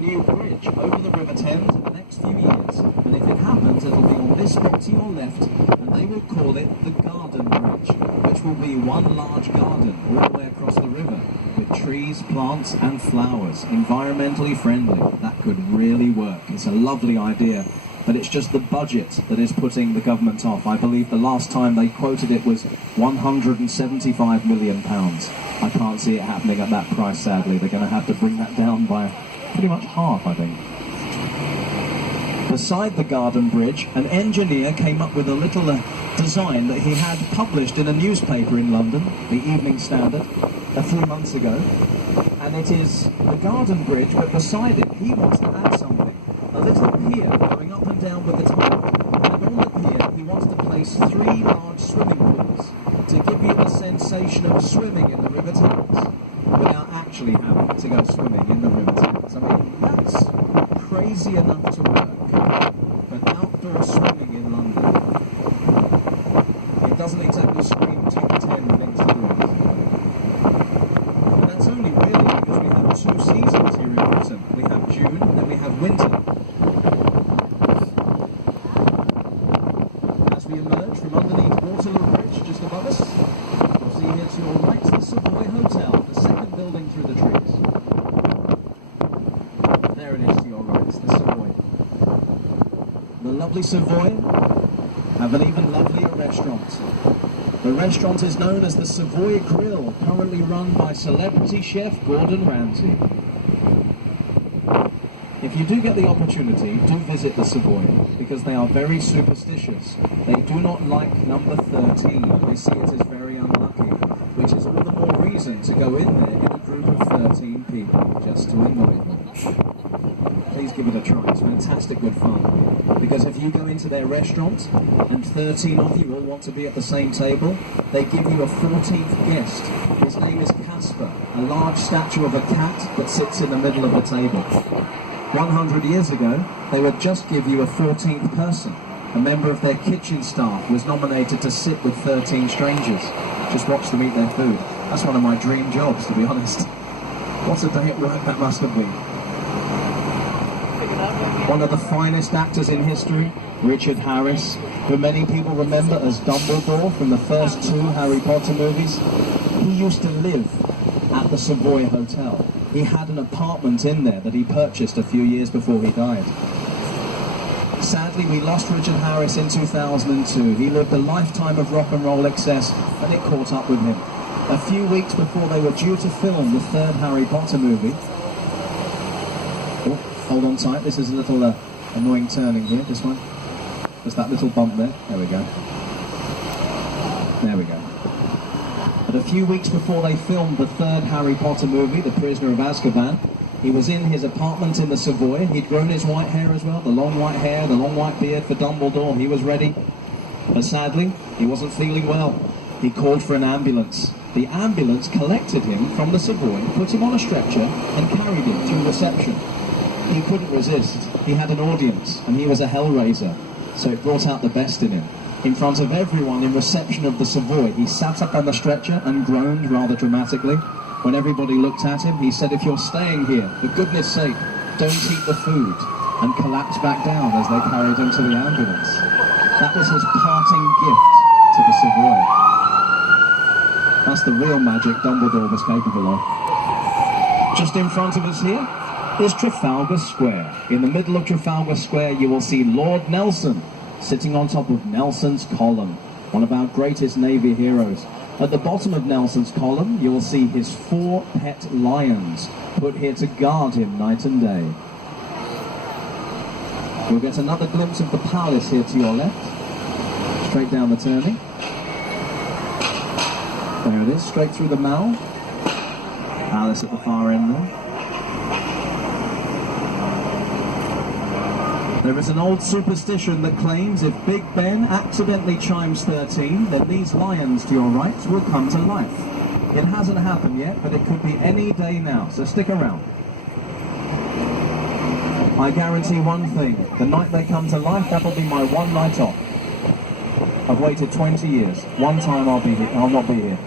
new bridge over the River Thames in the next few years. And if it happens, it'll be on this bit to your left, and they will call it the Garden Bridge, which will be one large garden all the way across the river, with trees, plants and flowers, environmentally friendly. That could really work. It's a lovely idea, but it's just the budget that is putting the government off. I believe the last time they quoted it was £175 million. I can't see it happening at that price, sadly. They're going to have to bring that down by pretty much half, I think. Beside the Garden Bridge, an engineer came up with a little design that he had published in a newspaper in London, the Evening Standard, a few months ago. And it is the Garden Bridge, but beside it, he wants to add something. A little pier going up and down with the tide. And on the pier, he wants to place 3 large swimming pools to give you a sensation of swimming in the River Thames without actually having to go swimming in the River Thames. I mean, that's crazy enough to work, but outdoor swimming in London, it doesn't exactly scream top 10 things to do. And that's only really because we have 2 seasons here in Britain. We have June and we have winter. As we emerge from underneath Waterloo Bridge just above us, you'll see here to your right the Savoy Hotel, the second building through the trees. There it is to your right, the Savoy. The lovely Savoy have an even lovelier restaurant. The restaurant is known as the Savoy Grill, currently run by celebrity chef Gordon Ramsay. If you do get the opportunity, do visit the Savoy, because they are very superstitious. They do not like number 13. They see it as very unlucky, which is all the more reason to go in there in a group of 13 people, just to annoy them. Please give it a try. It's fantastic good fun. Because if you go into their restaurant and 13 of you all want to be at the same table, they give you a 14th guest. His name is Casper, a large statue of a cat that sits in the middle of the table. 100 years ago, they would just give you a 14th person. A member of their kitchen staff was nominated to sit with 13 strangers. Just watch them eat their food. That's one of my dream jobs, to be honest. What a day at work that must have been. One of the finest actors in history, Richard Harris, who many people remember as Dumbledore from the first 2 Harry Potter movies. He used to live at the Savoy Hotel. He had an apartment in there that he purchased a few years before he died. Sadly, we lost Richard Harris in 2002. He lived a lifetime of rock and roll excess, and it caught up with him. A few weeks before they were due to film the 3rd Harry Potter movie. Oh, hold on tight, this is a little annoying turning here, this one. There's that little bump there. There we go. There we go. But a few weeks before they filmed the 3rd Harry Potter movie, The Prisoner of Azkaban, he was in his apartment in the Savoy. He'd grown his white hair as well, the long white hair, the long white beard for Dumbledore. He was ready. But sadly, he wasn't feeling well. He called for an ambulance. The ambulance collected him from the Savoy, put him on a stretcher, and carried him to reception. He couldn't resist. He had an audience, and he was a hellraiser, so it brought out the best in him. In front of everyone in reception of the Savoy, he sat up on the stretcher and groaned rather dramatically. When everybody looked at him, he said, "If you're staying here, for goodness sake, don't eat the food," and collapsed back down as they carried him to the ambulance. That was his parting gift to the Savoy. That's the real magic Dumbledore was capable of. Just in front of us here is Trafalgar Square. In the middle of Trafalgar Square, you will see Lord Nelson sitting on top of Nelson's Column, one of our greatest Navy heroes. At the bottom of Nelson's Column, you will see his 4 pet lions, put here to guard him night and day. You'll get another glimpse of the palace here to your left, straight down the turning. There it is, straight through the Mall. Palace at the far end there. There is an old superstition that claims if Big Ben accidentally chimes 13, then these lions to your right will come to life. It hasn't happened yet, but it could be any day now, so stick around. I guarantee one thing, the night they come to life, that'll be my one night off. I've waited 20 years. One time I'll not be here.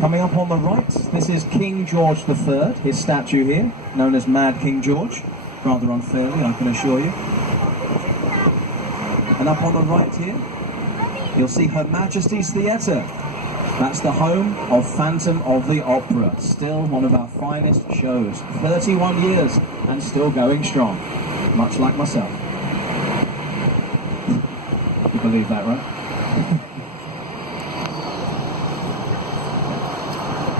Coming up on the right, this is King George III, his statue here, known as Mad King George, rather unfairly, I can assure you. And up on the right here, you'll see Her Majesty's Theatre. That's the home of Phantom of the Opera, still one of our finest shows. 31 years and still going strong, much like myself. You believe that, right?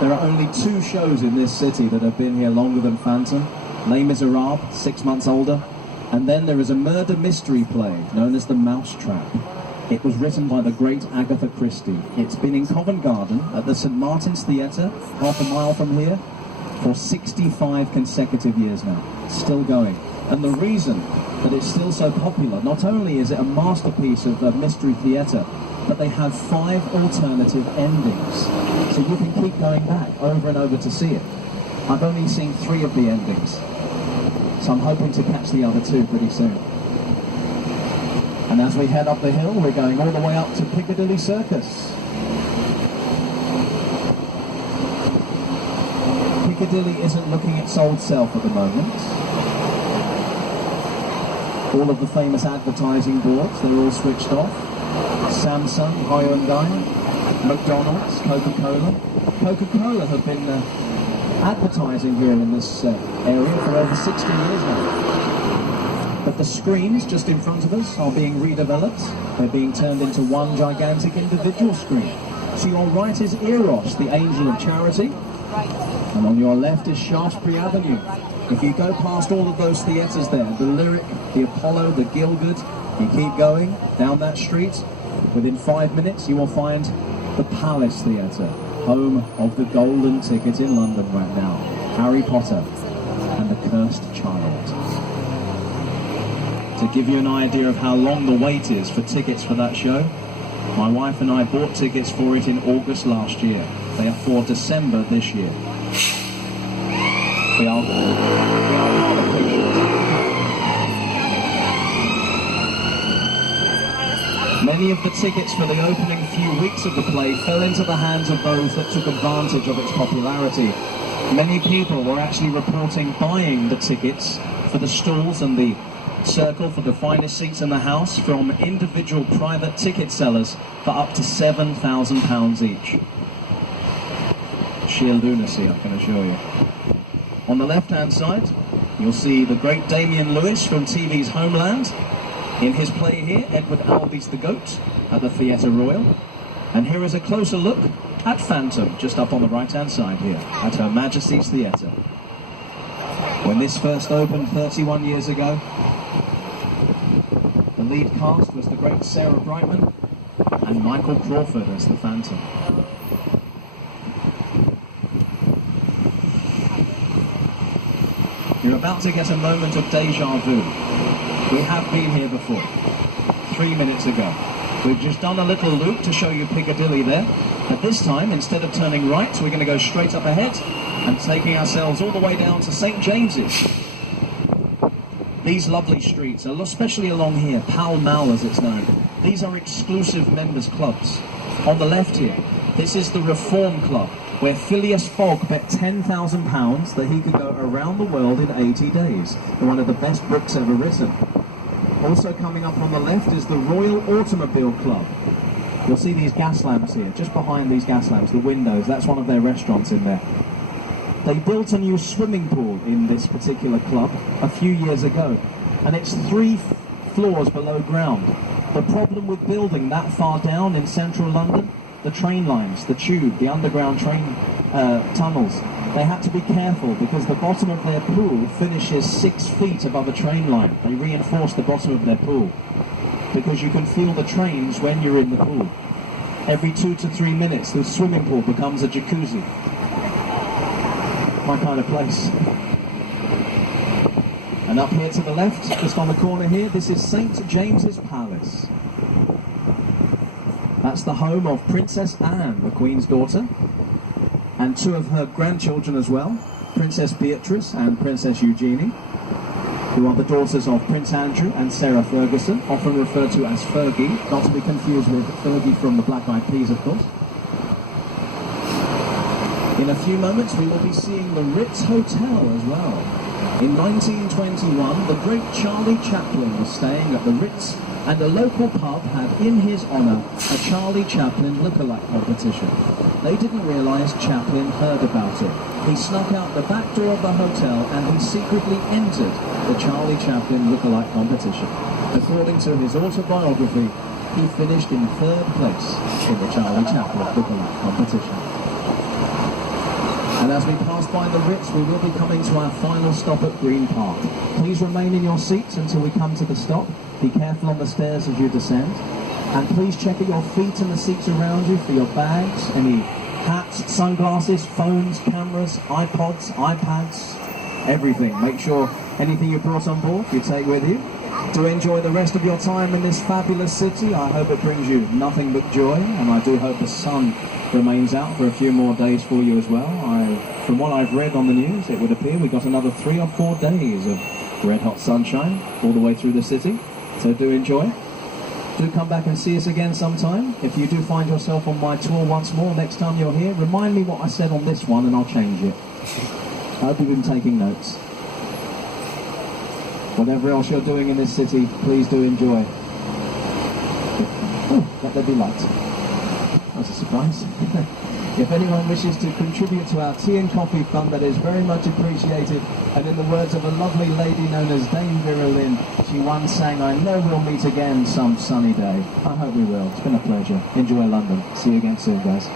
There are only 2 shows in this city that have been here longer than Phantom. Les Miserables, 6 months older. And then there is a murder mystery play known as The Mousetrap. It was written by the great Agatha Christie. It's been in Covent Garden at the St Martin's Theatre, half a mile from here, for 65 consecutive years now. Still going. And the reason that it's still so popular, not only is it a masterpiece of mystery theatre, but they have 5 alternative endings. So you can keep going back over and over to see it. I've only seen 3 of the endings, so I'm hoping to catch the other 2 pretty soon. And as we head up the hill, we're going all the way up to Piccadilly Circus. Piccadilly isn't looking its old self at the moment. All of the famous advertising boards, they're all switched off. Samsung, Hyundai, McDonald's, Coca-Cola. Coca-Cola have been advertising here in this area for over 60 years now. But the screens just in front of us are being redeveloped. They're being turned into one gigantic individual screen. To your right is Eros, the angel of charity. And on your left is Shaftesbury Avenue. If you go past all of those theatres there, the Lyric, the Apollo, the Gilgood, you keep going down that street, within 5 minutes you will find the Palace Theatre, home of the golden ticket in London right now, Harry Potter and the Cursed Child. To give you an idea of how long the wait is for tickets for that show, my wife and I bought tickets for it in August last year. They are for December this year. We are rather patient. Many of the tickets for the opening few weeks of the play fell into the hands of those that took advantage of its popularity. Many people were actually reporting buying the tickets for the stalls and the circle for the finest seats in the house from individual private ticket sellers for up to £7,000 each. Sheer lunacy, I can assure you. On the left-hand side, you'll see the great Damian Lewis from TV's Homeland. In his play here, Edward Albee's The Goat at the Theatre Royal. And here is a closer look at Phantom, just up on the right-hand side here, at Her Majesty's Theatre. When this first opened 31 years ago, the lead cast was the great Sarah Brightman and Michael Crawford as the Phantom. You're about to get a moment of deja vu. We have been here before, 3 minutes ago. We've just done a little loop to show you Piccadilly there, but this time, instead of turning right, we're going to go straight up ahead and taking ourselves all the way down to St James's. These lovely streets, especially along here, Pall Mall as it's known, these are exclusive members' clubs. On the left here, this is the Reform Club, where Phileas Fogg bet £10,000 that he could go around the world in 80 days. One of the best books ever written. Also coming up on the left is the Royal Automobile Club. You'll see these gas lamps here, just behind these gas lamps, the windows, that's one of their restaurants in there. They built a new swimming pool in this particular club a few years ago, and it's 3 floors below ground. The problem with building that far down in central London, the train lines, the tube, the underground train tunnels, they had to be careful because the bottom of their pool finishes 6 feet above a train line. They reinforced the bottom of their pool because you can feel the trains when you're in the pool. Every 2 to 3 minutes, the swimming pool becomes a jacuzzi. My kind of place. And up here to the left, just on the corner here, this is St James's Palace. That's the home of Princess Anne, the Queen's daughter, and 2 of her grandchildren as well, Princess Beatrice and Princess Eugenie, who are the daughters of Prince Andrew and Sarah Ferguson, often referred to as Fergie, not to be confused with Fergie from the Black Eyed Peas, of course. In a few moments we will be seeing the Ritz Hotel as well. In 1921, the great Charlie Chaplin was staying at the Ritz, and a local pub had in his honour a Charlie Chaplin lookalike competition. They didn't realise Chaplin heard about it. He snuck out the back door of the hotel and he secretly entered the Charlie Chaplin lookalike competition. According to his autobiography, he finished in 3rd place in the Charlie Chaplin lookalike competition. And as we pass by the Ritz, we will be coming to our final stop at Green Park. Please remain in your seats until we come to the stop. Be careful on the stairs as you descend. And please check at your feet and the seats around you for your bags, any hats, sunglasses, phones, cameras, iPods, iPads, everything. Make sure anything you brought on board you take with you. To enjoy the rest of your time in this fabulous city, I hope it brings you nothing but joy, and I do hope the sun remains out for a few more days for you as well. From what I've read on the news, it would appear we've got another 3 or 4 days of red-hot sunshine all the way through the city, so do enjoy. Do come back and see us again sometime. If you do find yourself on my tour once more next time you're here, remind me what I said on this one and I'll change it. I hope you've been taking notes. Whatever else you're doing in this city, please do enjoy. Oh, let there be light. That was a surprise. If anyone wishes to contribute to our tea and coffee fund, that is very much appreciated. And in the words of a lovely lady known as Dame Vera Lynn, she once sang, "I know we'll meet again some sunny day." I hope we will. It's been a pleasure. Enjoy London. See you again soon, guys.